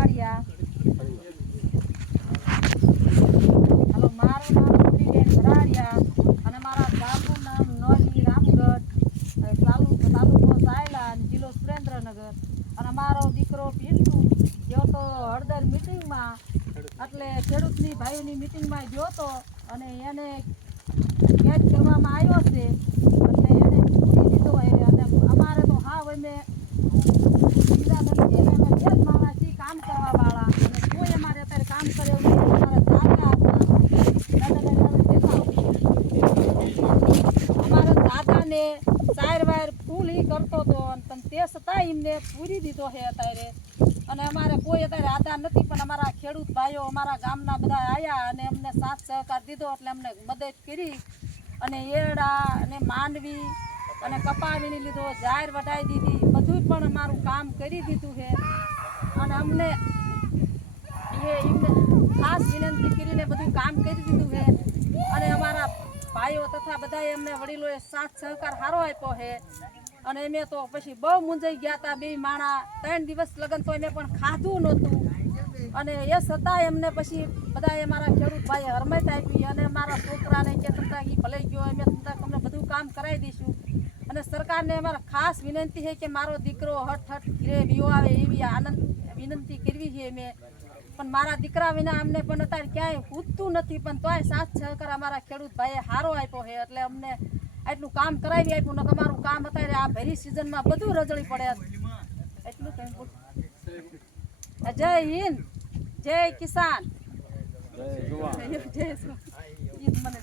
ભરાડિયા. હાલો, મારું નામ ઉમરીબેન ભરાડિયા અને મારા ગામનું નામ નોલી રામગઢ, તાલુકો સાયલા અને જિલ્લો સુરેન્દ્રનગર. અને મારો દીકરો પિન્ટુ ગયો તો હળદર મિટિંગમાં, એટલે ખેડૂતની ભાઈઓની મિટિંગમાં ગયો તો અને એને કેચ કરવામાં આવ્યો છે, એટલે એને છૂટી દીધો હોય. અને અમારે તો હા અમે બીજા નથી, અમે બે જ માણસ છીએ કામ કરવા વાળા, અને કોઈ અમારે અત્યારે કામ કરે એવું નથી. અમારા દાદાને ચાર વાર ફૂલ ઈ કરતો હતો, પણ તે છતાં એમને પૂરી દીધો છે અત્યારે. અને અમારે કોઈ અત્યારે આધાર નથી, પણ અમારા ખેડૂત ભાઈઓ અમારા ગામના બધા આવ્યા અને અમને સાથ સહકાર દીધો, એટલે અમને મદદ કરી. અને એડા અને માંડવી અને કપાવીને લીધો, જાહેર વટાઈ દીધી, બધું પણ અમારું કામ કરી દીધું છે. અને અમને એમને ખાસ વિનંતી કરીને બધું કામ કરી દીધું છે. અને અમારા ભાઈઓ તથા બધાએ અમને વડીલોએ સાથ સહકાર સારો આપ્યો છે. અને અમે તો પછી બહુ મૂંઝાઈ ગયા હતા, બે માણા 3 દિવસ લગન તો અમે પણ ખાધું નહોતું. અને એ છતાંય એમને પછી બધાએ મારા ખેડૂત ભાઈએ હરમત આપી. અને મારા છોકરાને કે તમતા એ ભલે ગયો, અમે તમતા તમને બધું કામ કરાવી દઈશું. અને સરકારને અમારા ખાસ વિનંતી છે કે મારો દીકરો હઠ ઘરે વિયો આવે એવી આનંદ વિનંતી કરવી છે અમે. પણ મારા દીકરા વિના અમને પણ અત્યારે ક્યાંય પૂછતું નથી, પણ તોય સાથ સહકાર અમારા ખેડૂત ભાઈએ સારો આપ્યો છે, એટલે અમને એટલું કામ કરાવી આપ્યું. ને અમારું કામ અત્યારે આ ભરી સિઝનમાં બધું રજળી પડે એટલું કઈ. જય હિન્દ, જય કિસાન, જય મને